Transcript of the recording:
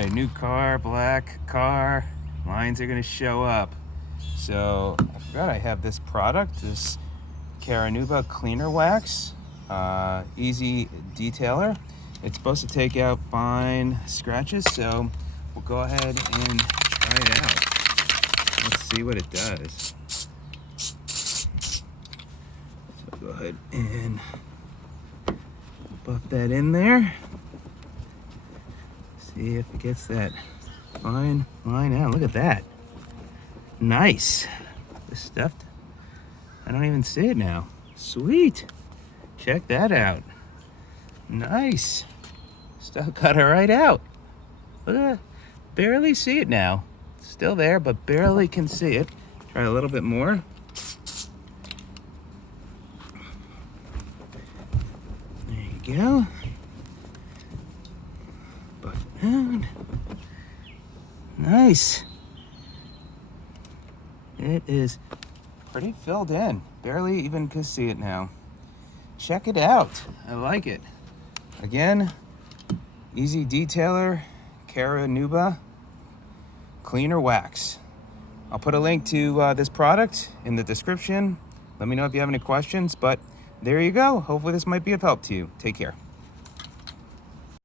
right, new car, black car. Lines are gonna show up. So I forgot I have this product, this Carnauba cleaner wax, easy detailer. It's supposed to take out fine scratches, so we'll go ahead and try it out. Let's see what it does. So go ahead and buff that in there. See if it gets that fine line out. Look at that. Nice. This stuff, I don't even see it now. Sweet. Check that out. Nice. Stuff got it right out. Look at that. Barely see it now. Still there, but barely can see it. Try a little bit more. There you go. Buff it out. Nice. It is pretty filled in. Barely even can see it now. Check it out. I like it. Again, easy detailer, Carnauba cleaner wax. I'll put a link to this product in the description. Let me know if you have any questions, but there you go. Hopefully this might be of help to you. Take care.